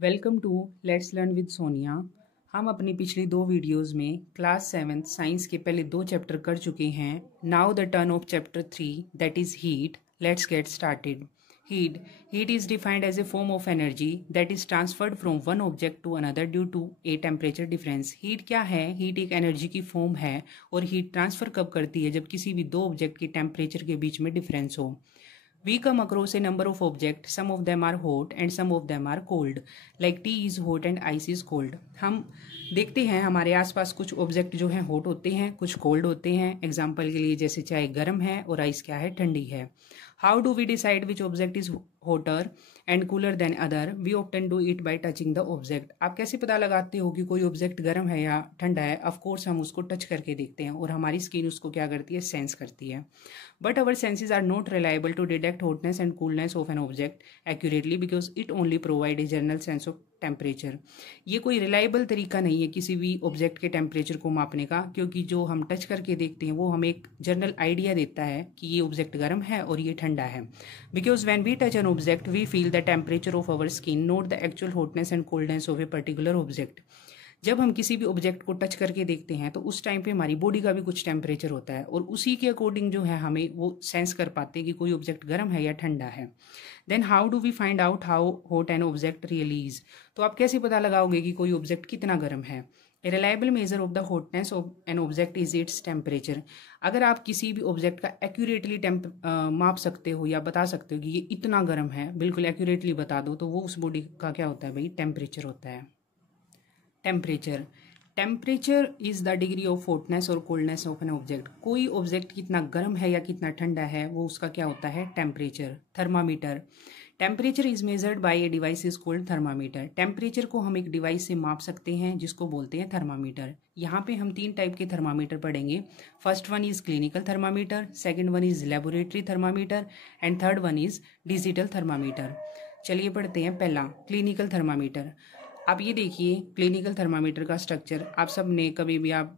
Welcome to let's learn with Sonia. हम अपनी पिछली दो वीडियोस में क्लास 7 साइंस के पहले दो चैप्टर कर चुके हैं। Now the turn of chapter 3 that is heat. Let's get started. Heat heat is defined as a form of energy that is transferred from one object to another due to a temperature difference. Heat क्या है? Heat एक energy की form है और heat transfer कब करती है? जब किसी भी दो ऑब्जेक्ट के टेम्परेचर के बीच में डिफरेंस हो। We come across a number of objects, some of them are hot and some of them are cold. Like tea is hot and ice is cold. हम देखते हैं हमारे आसपास कुछ ऑब्जेक्ट जो हैं हॉट होते हैं, कुछ कोल्ड होते हैं। एग्जाम्पल के लिए जैसे चाय गर्म है और आइस क्या है? ठंडी है। How do we decide which object is hotter and cooler than other? We often do it by touching the object. आप कैसे पता लगाते हो कि कोई ऑब्जेक्ट गर्म है या ठंडा है? ऑफकोर्स हम उसको टच करके देखते हैं और हमारी स्किन उसको क्या करती है? सेंस करती है। But our senses are not reliable to detect hotness and coolness of an object accurately because it only provide a general sense of temperature. ये कोई रिलायबल तरीका नहीं है किसी भी ऑब्जेक्ट के टेम्परेचर को मापने का, क्योंकि जो हम टच करके देखते हैं वो हमें एक जनरल आइडिया देता है कि ये ऑब्जेक्ट गर्म है और ये ठंडा है। Because when we touch an object we feel the temperature of our skin, not the actual hotness and coldness of a particular object. जब हम किसी भी ऑब्जेक्ट को टच करके देखते हैं तो उस टाइम पे हमारी बॉडी का भी कुछ टेम्परेचर होता है और उसी के अकॉर्डिंग जो है हमें वो सेंस कर पाते हैं कि कोई ऑब्जेक्ट गर्म है या ठंडा है। Then how do we find out how hot an object really is? तो आप कैसे पता लगाओगे कि कोई ऑब्जेक्ट कितना गर्म है? A reliable measure of the hotness of an object is its temperature. अगर आप किसी भी ऑब्जेक्ट का एक्यूरेटली माप सकते हो या बता सकते हो कि ये इतना गर्म है, बिल्कुल एक्यूरेटली बता दो, तो वो उस बॉडी का क्या होता है भाई? टेम्परेचर होता है। Temperature temperature is the degree of hotness और कोल्डनेस ऑफ एन ऑब्जेक्ट। कोई ऑब्जेक्ट कितना गर्म है या कितना ठंडा है वो उसका क्या होता है? Temperature. Thermometer temperature is measured by a device is called thermometer. Temperature को हम एक डिवाइस से माप सकते हैं जिसको बोलते हैं थर्मामीटर। यहाँ पे हम तीन टाइप के थर्मामीटर पढ़ेंगे। First one is clinical thermometer, second one is laboratory thermometer and third one is digital thermometer. चलिए पढ़ते हैं। पहला क्लिनिकल थर्मामीटर। आप ये देखिए क्लिनिकल थर्मामीटर का स्ट्रक्चर। आप सब ने कभी भी आप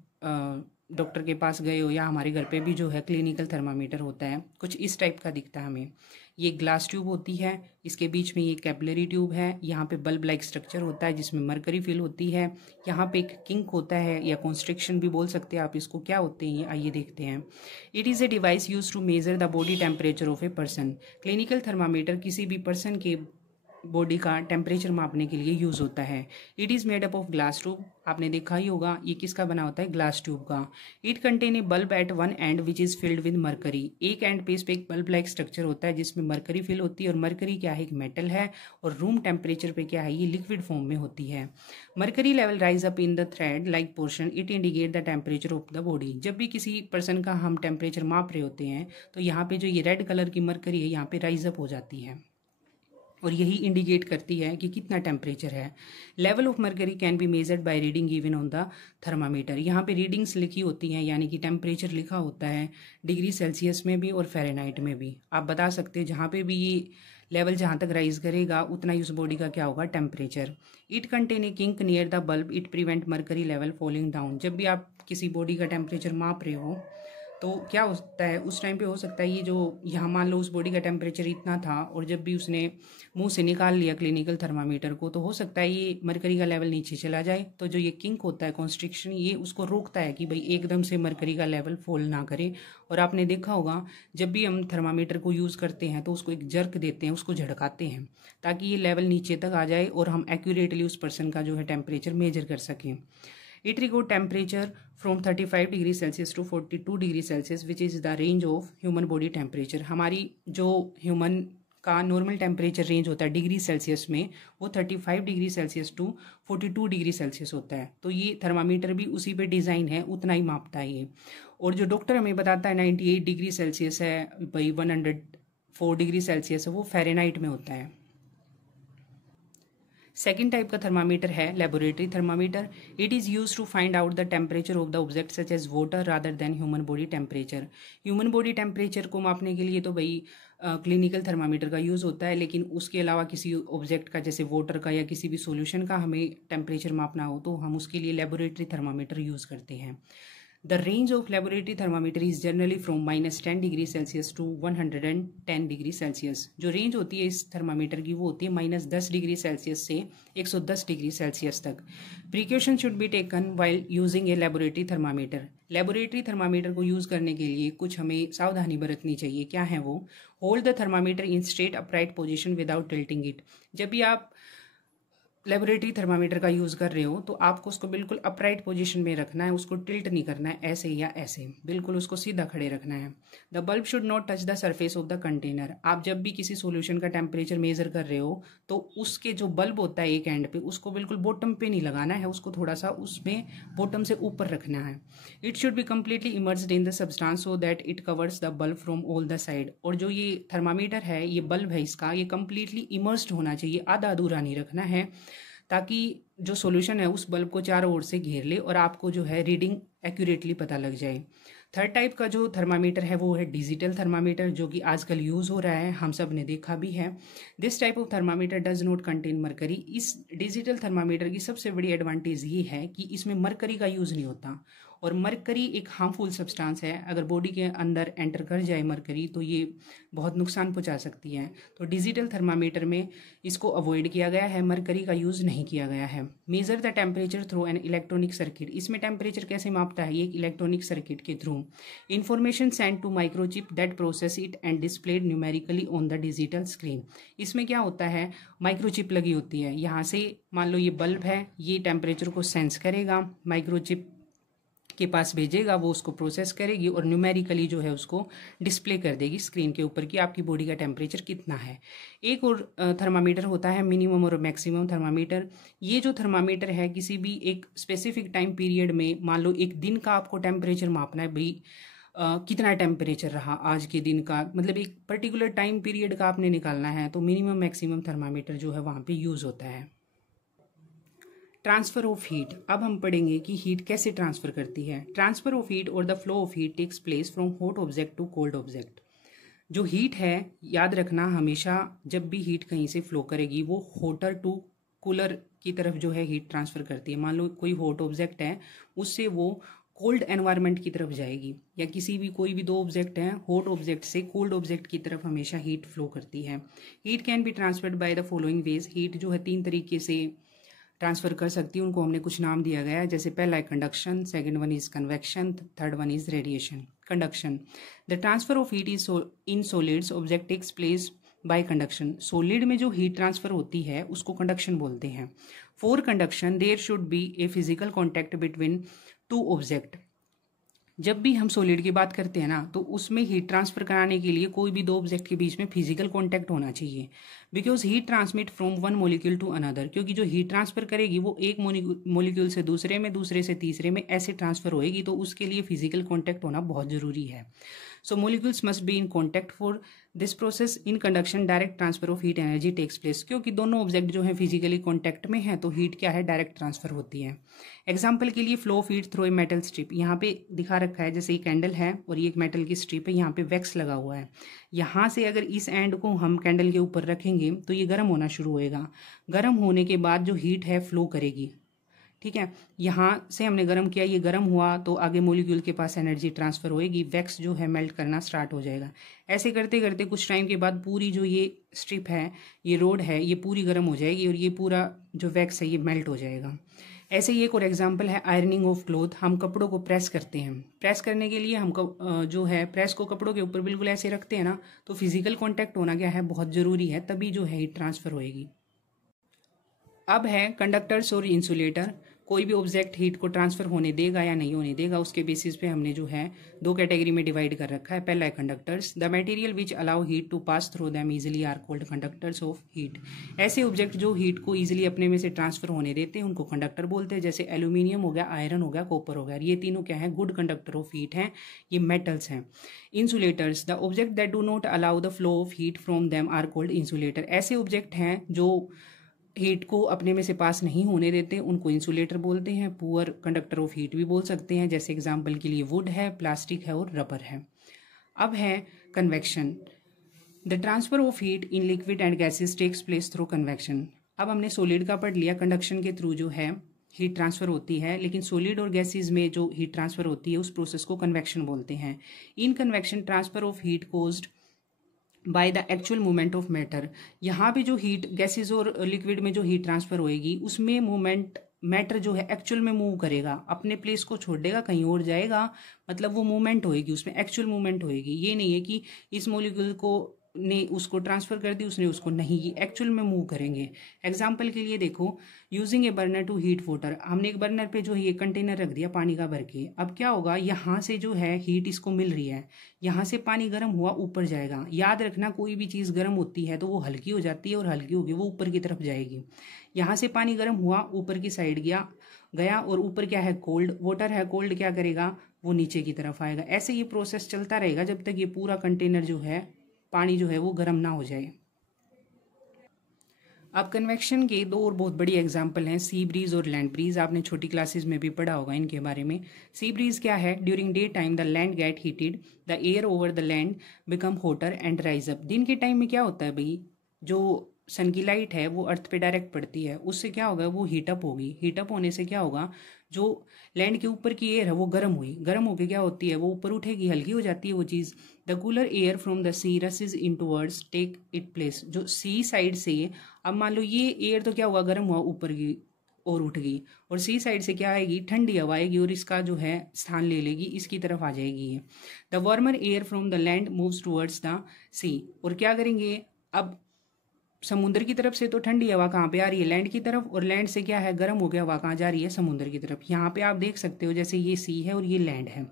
डॉक्टर के पास गए हो या हमारे घर पे भी जो है क्लिनिकल थर्मामीटर होता है, कुछ इस टाइप का दिखता है हमें। ये ग्लास ट्यूब होती है, इसके बीच में ये कैपिलरी ट्यूब है, यहाँ पे बल्ब लाइक स्ट्रक्चर होता है जिसमें मरकरी फिल होती है, यहाँ पे एक किंक होता है या कॉन्स्ट्रिक्शन भी बोल सकते हैं आप इसको। क्या होते हैं ये आइए देखते हैं। It is a device use to measure the body temperature of a person. Clinical thermometer किसी भी पर्सन के बॉडी का टेम्परेचर मापने के लिए यूज़ होता है। It is made up of glass tube. आपने देखा ही होगा ये किसका बना होता है? ग्लास ट्यूब का। It contain a bulb at one end which is filled with mercury. एक एंड पे इस पे एक बल्ब लाइक स्ट्रक्चर होता है जिसमें मरकरी फिल होती है और मरकरी क्या है? एक मेटल है और रूम टेम्परेचर पे क्या है? ये लिक्विड फॉर्म में होती है। Mercury level rise up in the thread like portion, it indicate the temperature of the body. जब भी किसी पर्सन का हम टेम्परेचर माप रहे होते हैं तो यहाँ पे जो ये रेड कलर की मरकरी है यहाँ पे राइज अप हो जाती है और यही इंडिकेट करती है कि कितना टेम्परेचर है। Level of mercury can be measured by reading given on the thermometer. यहाँ पे रीडिंग्स लिखी होती हैं, यानी कि टेम्परेचर लिखा होता है डिग्री सेल्सियस में भी और फ़ारेनहाइट में भी। आप बता सकते हैं जहाँ पे भी ये लेवल जहाँ तक राइज करेगा उतना ही उस बॉडी का क्या होगा? Temperature. It contain A kink near the bulb, it prevent mercury level falling down. जब भी आप किसी बॉडी का टेम्परेचर माप रहे हो तो क्या होता है उस टाइम पे? हो सकता है ये जो यहाँ मान लो उस बॉडी का टेम्परेचर इतना था और जब भी उसने मुंह से निकाल लिया क्लिनिकल थर्मामीटर को तो हो सकता है ये मरकरी का लेवल नीचे चला जाए। तो जो ये किंक होता है कॉन्स्ट्रिक्शन, ये उसको रोकता है कि भाई एकदम से मरकरी का लेवल फॉल ना करे। और आपने देखा होगा जब भी हम थर्मामीटर को यूज़ करते हैं तो उसको एक जर्क देते हैं, उसको झटकाते हैं ताकि ये लेवल नीचे तक आ जाए और हम एक्यूरेटली उस पर्सन का जो है टेम्परेचर मेजर कर सकें। It record temperature from 35 degree Celsius to 42 degree Celsius which is the range of human body temperature. हमारी जो ह्यूमन का नॉर्मल टेम्परेचर रेंज होता है डिग्री सेल्सियस में वो 35 degree Celsius to 42 degree Celsius होता है। तो ये थर्मामीटर भी उसी पे डिज़ाइन है, उतना ही मापता है ये। और जो डॉक्टर हमें बताता है 98 डिग्री सेल्सियस है भाई, 104 डिग्री सेल्सियस है, वो फ़ारेनहाइट में होता है। सेकेंड टाइप का थर्मामीटर है laboratory thermometer. It is use to find out the temperature of the object such as water rather than human body temperature. Human body temperature को मापने के लिए तो भाई क्लिनिकल थर्मामीटर का यूज़ होता है, लेकिन उसके अलावा किसी ऑब्जेक्ट का जैसे वाटर का या किसी भी सॉल्यूशन का हमें टेम्परेचर मापना हो तो हम उसके लिए लेबोरेटरी थर्मामीटर यूज़ करते हैं। The range of laboratory thermometer is generally from -10 degree Celsius to 110 degree Celsius. जो रेंज होती है इस थर्मामीटर की वो होती है -10 डिग्री सेल्सियस से 110 डिग्री सेल्सियस तक। Precaution should be taken while using a laboratory thermometer. Laboratory thermometer को यूज़ करने के लिए कुछ हमें सावधानी बरतनी चाहिए। क्या है वो? Hold the thermometer in straight upright position without tilting it. जब भी आप लेबोरेटरी थर्मामीटर का यूज़ कर रहे हो तो आपको उसको बिल्कुल अपराइट पोजीशन में रखना है, उसको टिल्ट नहीं करना है ऐसे या ऐसे, बिल्कुल उसको सीधा खड़े रखना है। The bulb should not touch the surface of the container. आप जब भी किसी सॉल्यूशन का टेम्परेचर मेजर कर रहे हो तो उसके जो बल्ब होता है एक एंड पे, उसको बिल्कुल बॉटम पे नहीं लगाना है, उसको थोड़ा सा उसमें बॉटम से ऊपर रखना है। It should be completely immersed in the substance so that it covers the bulb from all the side. और जो ये थर्मामीटर है, ये बल्ब है इसका, ये कम्प्लीटली इमर्स्ड होना चाहिए, आधा अधूरा नहीं रखना है, ताकि जो सॉल्यूशन है उस बल्ब को चारों ओर से घेर ले और आपको जो है रीडिंग एक्यूरेटली पता लग जाए। थर्ड टाइप का जो थर्मामीटर है वो है डिजिटल थर्मामीटर, जो कि आजकल यूज़ हो रहा है, हम सब ने देखा भी है। This type of thermometer does not contain mercury. इस डिजिटल थर्मामीटर की सबसे बड़ी एडवांटेज ये है कि इसमें मरकरी का यूज़ नहीं होता, और मरकरी एक हार्मफुल सब्सटेंस है। अगर बॉडी के अंदर एंटर कर जाए मरकरी तो ये बहुत नुकसान पहुंचा सकती है। तो डिजिटल थर्मामीटर में इसको अवॉइड किया गया है, मरकरी का यूज़ नहीं किया गया है। Measure the temperature through an electronic circuit. इसमें टेम्परेचर कैसे मापता है? ये एक इलेक्ट्रॉनिक सर्किट के through. Information send to microchip that process it and displayed numerically on the digital screen. इसमें क्या होता है, माइक्रोचिप लगी होती है, यहाँ से मान लो ये बल्ब है, ये टेम्परेचर को सेंस करेगा, माइक्रोचिप के पास भेजेगा, वो उसको प्रोसेस करेगी और न्यूमेरिकली जो है उसको डिस्प्ले कर देगी स्क्रीन के ऊपर कि आपकी बॉडी का टेम्परेचर कितना है। एक और थर्मामीटर होता है मिनिमम और मैक्सिमम थर्मामीटर। ये जो थर्मामीटर है किसी भी एक स्पेसिफिक टाइम पीरियड में, मान लो एक दिन का आपको टेम्परेचर मापना है, भाई कितना टेम्परेचर रहा आज के दिन का, मतलब एक पर्टिकुलर टाइम पीरियड का आपने निकालना है, तो मिनिमम मैक्सिमम थर्मामीटर जो है वहाँ पे यूज़ होता है। Transfer of heat. अब हम पढ़ेंगे कि हीट कैसे ट्रांसफर करती है। ट्रांसफर ऑफ हीट और the flow of heat takes place from hot object to cold object. जो हीट है, याद रखना हमेशा जब भी हीट कहीं से फ्लो करेगी वो होटर टू कूलर की तरफ जो है हीट ट्रांसफर करती है। मान लो कोई हॉट ऑब्जेक्ट है, उससे वो कोल्ड एनवायरनमेंट की तरफ जाएगी, या किसी भी कोई भी दो ऑब्जेक्ट हैं, हॉट ऑब्जेक्ट से कोल्ड ऑब्जेक्ट की तरफ हमेशा हीट फ्लो करती है। Heat can be transferred by the following veg. Heat जो है 3 तरीके से ट्रांसफर कर सकती है, उनको हमने कुछ नाम दिया गया है। जैसे पहला है conduction, second one is convection, third one is radiation. Conduction, the transfer of heat is in solids object takes place by conduction. Solid में जो हीट ट्रांसफर होती है उसको कंडक्शन बोलते हैं। For conduction there should be a physical contact between 2 object. जब भी हम सॉलिड की बात करते हैं ना, तो उसमें हीट ट्रांसफर कराने के लिए कोई भी दो ऑब्जेक्ट के बीच में फिजिकल कांटेक्ट होना चाहिए। Because heat transmit from one molecule to another, क्योंकि जो हीट ट्रांसफर करेगी वो एक मॉलिक्यूल से दूसरे में, दूसरे से तीसरे में ऐसे ट्रांसफर होएगी, तो उसके लिए फिजिकल कॉन्टैक्ट होना बहुत जरूरी है। So molecules must be in contact for this process. In conduction direct transfer of heat energy takes place. क्योंकि दोनों ऑब्जेक्ट जो है फिजिकली कॉन्टैक्ट में है, तो हीट क्या है, डायरेक्ट ट्रांसफर होती है। एग्जाम्पल के लिए flow of heat through a metal strip. यहाँ पे दिखा रखा है जैसे ये कैंडल है और ये एक मेटल की स्ट्रिप है, यहाँ पे वैक्स लगा हुआ है। यहाँ से अगर इस एंड को हम कैंडल के ऊपर रखेंगे तो ये गर्म होना शुरू होएगा। गर्म होने के बाद जो हीट है फ्लो करेगी, ठीक है। यहाँ से हमने गर्म किया, ये गर्म हुआ तो आगे मॉलिक्यूल के पास एनर्जी ट्रांसफर होएगी, वैक्स जो है मेल्ट करना स्टार्ट हो जाएगा। ऐसे करते करते कुछ टाइम के बाद पूरी जो ये स्ट्रिप है, ये रोड है, ये पूरी गर्म हो जाएगी और ये पूरा जो वैक्स है ये मेल्ट हो जाएगा। ऐसे ही एक और एग्जांपल है आयरनिंग ऑफ क्लोथ। हम कपड़ों को प्रेस करते हैं, प्रेस करने के लिए हम जो है प्रेस को कपड़ों के ऊपर बिल्कुल ऐसे रखते हैं ना, तो फिजिकल कॉन्टैक्ट होना क्या है, बहुत जरूरी है, तभी जो है हीट ट्रांसफर होएगी। अब है कंडक्टर्स और इंसुलेटर। कोई भी ऑब्जेक्ट हीट को ट्रांसफर होने देगा या नहीं होने देगा, उसके बेसिस पे हमने जो है 2 कैटेगरी में डिवाइड कर रखा है। पहला है conductors. The material which allow heat to pass through them easily are called conductors of heat. ऐसे ऑब्जेक्ट जो हीट को इजीली अपने में से ट्रांसफर होने देते हैं उनको कंडक्टर बोलते हैं। जैसे एल्यूमिनियम हो गया, आयरन हो गया, कॉपर हो गया, ये तीनों क्या है, गुड कंडक्टर ऑफ हीट हैं, ये मेटल्स हैं। Insulators, the object that do not allow the flow of heat from them are called insulator. ऐसे ऑब्जेक्ट हैं जो हीट को अपने में से पास नहीं होने देते, उनको इंसुलेटर बोलते हैं। पुअर कंडक्टर ऑफ हीट भी बोल सकते हैं, जैसे एग्जांपल के लिए वुड है, प्लास्टिक है और रबर है। अब है convection. The transfer of heat in liquid and gases takes place through convection. अब हमने सॉलिड का पढ़ लिया, कंडक्शन के थ्रू जो है हीट ट्रांसफर होती है, लेकिन सॉलिड और गैसेज में जो हीट ट्रांसफर होती है उस प्रोसेस को कन्वेक्शन बोलते हैं। In convection transfer of heat caused by the actual movement of matter. यहाँ पे जो हीट गैसेज और लिक्विड में जो हीट ट्रांसफर होएगी उसमें मूवमेंट मैटर जो है एक्चुअल में मूव करेगा, अपने प्लेस को छोड़ देगा, कहीं और जाएगा, मतलब वो मूवमेंट होएगी, उसमें एक्चुअल मूवमेंट होएगी। ये नहीं है कि इस मॉलिक्यूल को ने उसको ट्रांसफर कर दी, उसने उसको नहीं, ये एक्चुअल में मूव करेंगे। एग्जाम्पल के लिए देखो, using a burner to heat water, हमने एक बर्नर पे जो है ये कंटेनर रख दिया पानी का भर के। अब क्या होगा, यहाँ से जो है हीट इसको मिल रही है, यहाँ से पानी गर्म हुआ ऊपर जाएगा। याद रखना, कोई भी चीज़ गर्म होती है तो वो हल्की हो जाती है और हल्की होगी वो ऊपर की तरफ जाएगी। यहाँ से पानी गर्म हुआ ऊपर की साइड गया और ऊपर क्या है, कोल्ड वाटर है, कोल्ड क्या करेगा, वो नीचे की तरफ आएगा। ऐसे ये प्रोसेस चलता रहेगा जब तक ये पूरा कंटेनर जो है, पानी जो है वो गर्म ना हो जाए। अब कन्वेक्शन के दो और बहुत बड़ी एग्जांपल हैं, सी ब्रीज और लैंड ब्रीज। आपने छोटी क्लासेस में भी पढ़ा होगा इनके बारे में। सी ब्रीज क्या है, during day time the land gate heated, the air over the land become hotter and rise up. दिन के टाइम में क्या होता है भाई, जो सन की लाइट है वो अर्थ पे डायरेक्ट पड़ती है, उससे क्या होगा, वो हीटअप होगी। हीटअप होने से क्या होगा, जो लैंड के ऊपर की एयर है वो गर्म हुई, गर्म होके क्या होती है, वो ऊपर उठेगी, हल्की हो जाती है वो चीज़। The cooler air from the sea rushes in towards take it place. जो सी साइड से, अब मान लो ये एयर तो क्या हुआ, गर्म हुआ ऊपर की और उठ गई, और सी साइड से क्या आएगी, ठंडी हवा आएगी और इसका जो है स्थान ले लेगी, इसकी तरफ आ जाएगी ये। The warmer air from the land moves towards the sea. और क्या करेंगे, अब समुद्र की तरफ से तो ठंडी हवा कहाँ पे आ रही है, लैंड की तरफ, और लैंड से क्या है, गर्म हो गया हवा कहाँ जा रही है, समुद्र की तरफ। यहाँ पे आप देख सकते हो जैसे ये सी है और ये लैंड है।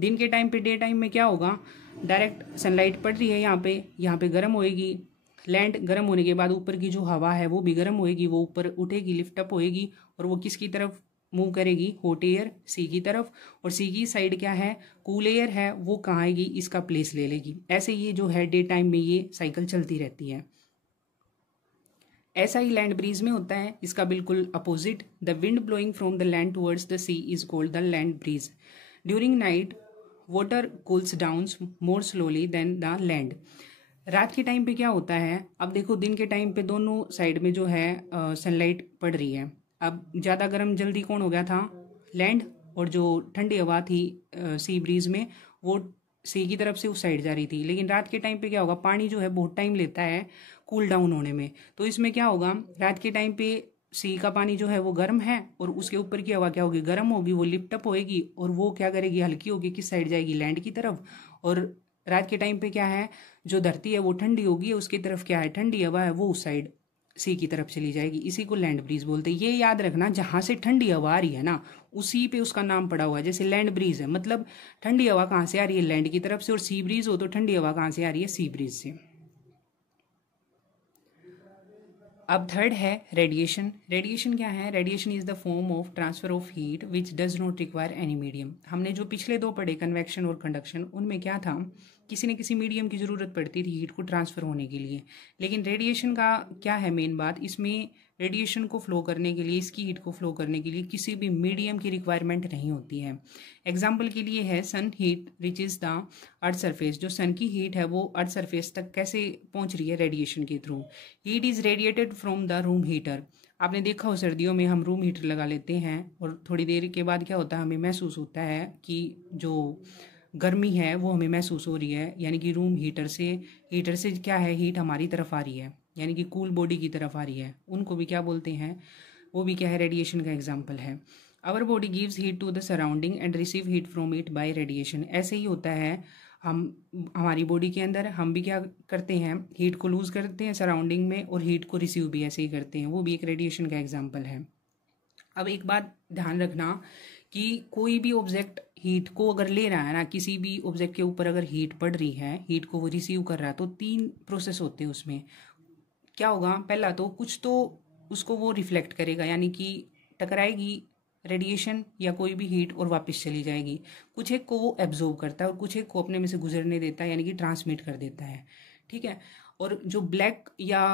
दिन के टाइम पे, डे टाइम में क्या होगा, डायरेक्ट सनलाइट पड़ रही है यहाँ पे गर्म होएगी लैंड। गर्म होने के बाद ऊपर की जो हवा है वो भी गर्म होएगी, वो ऊपर उठेगी, लिफ्ट अप होएगी, और वो किसकी तरफ मूव करेगी, हॉट एयर सी की तरफ। और सी की साइड क्या है, कूल एयर है, वो कहाँ आएगी, इसका प्लेस ले लेगी। ऐसे ये जो है डे टाइम में ये साइकिल चलती रहती है। ऐसा ही लैंड ब्रीज में होता है, इसका बिल्कुल opposite. The wind blowing from the land towards the sea is called the land breeze. During night water cools down more slowly than the land. रात के टाइम पे क्या होता है, अब देखो दिन के टाइम पे दोनों साइड में जो है सनलाइट पड़ रही है। अब ज़्यादा गर्म जल्दी कौन हो गया था, लैंड, और जो ठंडी हवा थी सी ब्रीज में वो सी की तरफ से उस साइड जा रही थी। लेकिन रात के टाइम पे क्या होगा, पानी जो है बहुत टाइम लेता है कूल डाउन होने में, तो इसमें क्या होगा, रात के टाइम पे सी का पानी जो है वो गर्म है और उसके ऊपर की हवा क्या होगी, गर्म होगी, वो लिफ्ट अप होएगी और वो क्या करेगी, हल्की होगी, किस साइड जाएगी, लैंड की तरफ। और रात के टाइम पे क्या है, जो धरती है वो ठंडी होगी, उसकी तरफ क्या है, ठंडी हवा है, वो उस साइड सी की तरफ चली जाएगी। इसी को लैंड ब्रीज बोलते हैं। ये याद रखना, जहां से ठंडी हवा आ रही है ना, उसी पे उसका नाम पड़ा हुआ है। जैसे लैंड ब्रीज है, मतलब ठंडी हवा कहाँ से आ रही है, लैंड की तरफ से, और सी ब्रीज हो तो ठंडी हवा कहाँ से आ रही है, सी ब्रीज से। अब थर्ड है रेडिएशन। रेडिएशन क्या है, radiation is the form of transfer of heat which does not require any medium. हमने जो पिछले दो पढ़े, कन्वेक्शन और कंडक्शन, उनमें क्या था, किसी न किसी मीडियम की ज़रूरत पड़ती थी हीट को ट्रांसफ़र होने के लिए। लेकिन रेडिएशन का क्या है मेन बात, इसमें रेडिएशन को फ्लो करने के लिए, इसकी हीट को फ्लो करने के लिए किसी भी मीडियम की रिक्वायरमेंट नहीं होती है। एग्जाम्पल के लिए है sun heat reaches the earth surface. जो सन की हीट है वो अर्थ सरफेस तक कैसे पहुंच रही है, रेडिएशन के through. Heat is radiated from the room heater. आपने देखा हो सर्दियों में हम रूम हीटर लगा लेते हैं और थोड़ी देर के बाद क्या होता है, हमें महसूस होता है कि जो गर्मी है वो हमें महसूस हो रही है, यानी कि रूम हीटर से क्या है, हीट हमारी तरफ आ रही है, यानी कि कूल बॉडी की तरफ आ रही है। उनको भी क्या बोलते हैं, वो भी क्या है, रेडिएशन का एग्जाम्पल है। Our body gives heat to the surrounding and receive heat from it by radiation. ऐसे ही होता है, हमारी बॉडी के अंदर हम भी क्या करते हैं, हीट को लूज करते हैं सराउंडिंग में, और हीट को रिसीव भी ऐसे ही करते हैं, वो भी एक रेडिएशन का एग्जाम्पल है। अब एक बात ध्यान रखना कि कोई भी ऑब्जेक्ट हीट को अगर ले रहा है ना, किसी भी ऑब्जेक्ट के ऊपर अगर हीट पड़ रही है, हीट को वो रिसीव कर रहा है, तो 3 प्रोसेस होते हैं उसमें। क्या होगा, पहला तो कुछ तो उसको वो रिफ्लेक्ट करेगा, यानी कि टकराएगी रेडिएशन या कोई भी हीट और वापस चली जाएगी। कुछ एक को वो एब्जॉर्ब करता है और कुछ एक को अपने में से गुजरने देता है, यानी कि ट्रांसमिट कर देता है। ठीक है। और जो ब्लैक या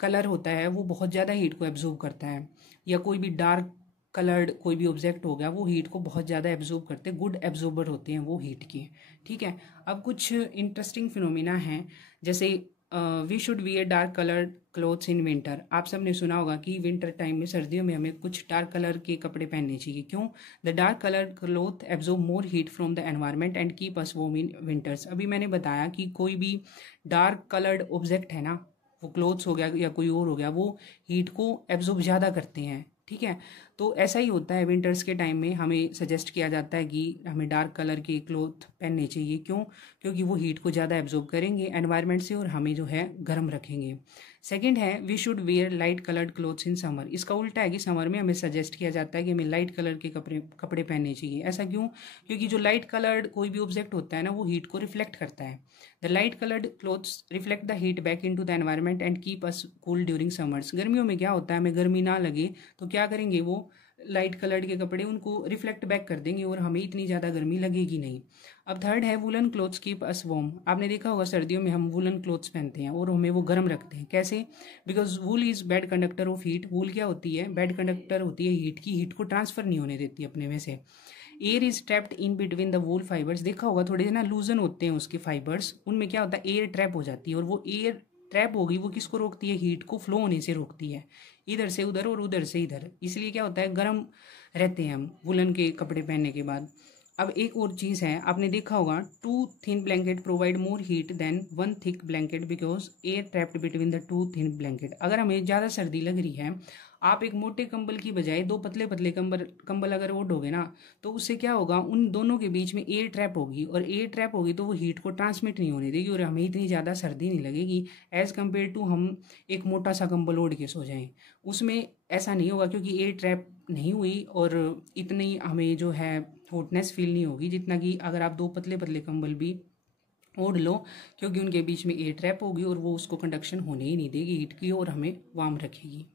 कलर होता है वो बहुत ज़्यादा हीट को एब्जॉर्ब करता है, या कोई भी डार्क कलर्ड कोई भी ऑब्जेक्ट हो गया, वो हीट को बहुत ज़्यादा एब्जॉर्ब करते हैं, गुड एब्जॉर्बर होते हैं वो हीट के। ठीक है। अब कुछ इंटरेस्टिंग फिनोमिना हैं, जैसे we should wear dark coloured clothes in winter. आप सबने सुना होगा कि विंटर टाइम में, सर्दियों में हमें कुछ डार्क कलर के कपड़े पहनने चाहिए। क्यों? The dark coloured cloth absorb more heat from the environment and keep us warm in winters. अभी मैंने बताया कि कोई भी डार्क कलर्ड ऑब्जेक्ट है ना, वो क्लोथ्स हो गया या कोई और हो गया, वो हीट को एब्जॉर्ब ज़्यादा करते हैं। ठीक है, तो ऐसा ही होता है विंटर्स के टाइम में। हमें सजेस्ट किया जाता है कि हमें डार्क कलर के क्लोथ पहनने चाहिए। क्यों? क्योंकि वो हीट को ज़्यादा एब्जॉर्ब करेंगे एनवायरनमेंट से और हमें जो है गर्म रखेंगे। सेकंड है we should wear light coloured clothes in summer. इसका उल्टा है कि समर में हमें सजेस्ट किया जाता है कि हमें लाइट कलर के कपड़े पहनने चाहिए। ऐसा क्यों? क्योंकि जो लाइट कलर्ड कोई भी ऑब्जेक्ट होता है ना, वो हीट को रिफ्लेक्ट करता है। The light coloured clothes reflect the heat back into the environment and keep us cool during summers. गर्मियों में क्या होता है, हमें गर्मी ना लगे तो क्या करेंगे, वो लाइट कलर्ड के कपड़े उनको रिफ्लेक्ट बैक कर देंगे और हमें इतनी ज़्यादा गर्मी लगेगी नहीं। अब थर्ड है woollen clothes keep us warm. आपने देखा होगा सर्दियों में हम वुलन क्लोथ्स पहनते हैं और हमें वो गर्म रखते हैं। कैसे? Because wool is bad conductor of heat. Wool क्या होती है? बैड कंडक्टर होती है हीट की। हीट को ट्रांसफर नहीं होने देती अपने में से। Air is trapped in between the wool fibres. देखा होगा थोड़े से ना लूजन होते हैं उसके फाइबर्स, उनमें क्या होता है, एयर ट्रैप हो जाती है। और वो एयर ट्रैप होगी, वो किसको रोकती है? हीट को फ्लो होने से रोकती है, इधर से उधर और उधर से इधर। इसलिए क्या होता है, गर्म रहते हैं हम वुलन के कपड़े पहनने के बाद। अब एक और चीज़ है, आपने देखा होगा 2 thin blanket provide more heat than 1 thick blanket because air trapped between the 2 thin blanket. अगर हमें ज़्यादा सर्दी लग रही है, आप एक मोटे कंबल की बजाय 2 पतले पतले कंबल अगर ओढ़ोगे ना, तो उससे क्या होगा, उन दोनों के बीच में एयर ट्रैप होगी। और एयर ट्रैप होगी तो वो हीट को ट्रांसमिट नहीं होने देगी और हमें इतनी ज़्यादा सर्दी नहीं लगेगी एज़ कम्पेयर टू हम एक मोटा सा कंबल ओढ़ के सो जाएं। उसमें ऐसा नहीं होगा क्योंकि एयर ट्रैप नहीं हुई और इतनी हमें जो है हॉटनेस फील नहीं होगी जितना कि अगर आप 2 पतले पतले कंबल भी ओढ़ लो, क्योंकि उनके बीच में एयर ट्रैप होगी और वो उसको कंडक्शन होने ही नहीं देगी हीट की और हमें वार्म रखेगी।